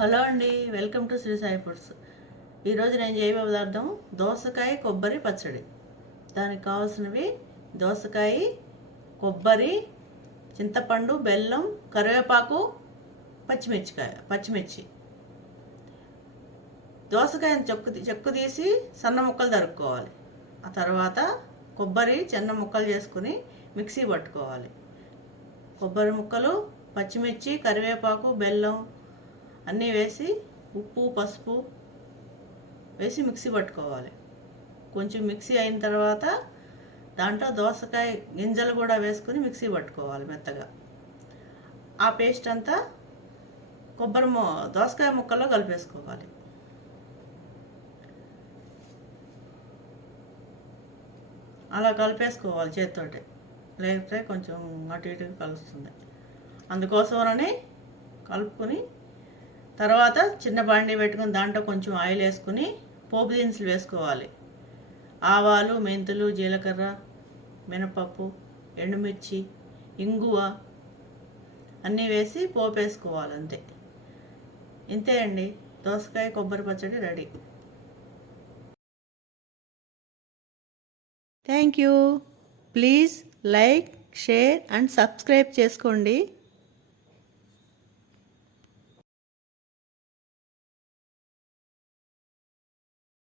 Hello అండి, welcome to Sri Sai Foods. ఈరోజు నేను చేయబోయే పదార్థం దోసకాయ కొబ్బరి పచ్చడి. దానికి కావాల్సినవి దోసకాయ, కొబ్బరి, చింతపండు, బెల్లం, కరివేపాకు, పచ్చిమిర్చి. దోసకాయని చెక్కు తీసి సన్న ముక్కలు తరుక్కోవాలి. ఆ తర్వాత కొబ్బరి చిన్న ముక్కలు చేసుకుని మిక్సీ పట్టుకోవాలి. కొబ్బరి ముక్కలు, పచ్చిమిర్చి, కరివేపాకు, బెల్లం అన్నీ వేసి ఉప్పు, పసుపు వేసి మిక్సీ పట్టుకోవాలి. కొంచెం మిక్సీ అయిన తర్వాత దాంట్లో దోసకాయ గింజలు కూడా వేసుకుని మిక్సీ పట్టుకోవాలి మెత్తగా. ఆ పేస్ట్ అంతా దోసకాయ ముక్కల్లో కలిపేసుకోవాలి. అలా కలిపేసుకోవాలి చేతితోటి, లేకపోతే కొంచెం అటు ఇటుగా కలుస్తుంది. అందుకోసమని కలుపుకొని తర్వాత చిన్న బాండీ పెట్టుకుని దాంట్లో కొంచెం ఆయిల్ వేసుకుని పోపు దినుసులు వేసుకోవాలి. ఆవాలు, మెంతులు, జీలకర్ర, మినపప్పు, ఎండుమిర్చి, ఇంగువ అన్నీ వేసి పోపు వేసుకోవాలి. ఇంతే అండి, దోసకాయ కొబ్బరి పచ్చడి ready. Thank you. Please like, share and subscribe చేసుకోండి.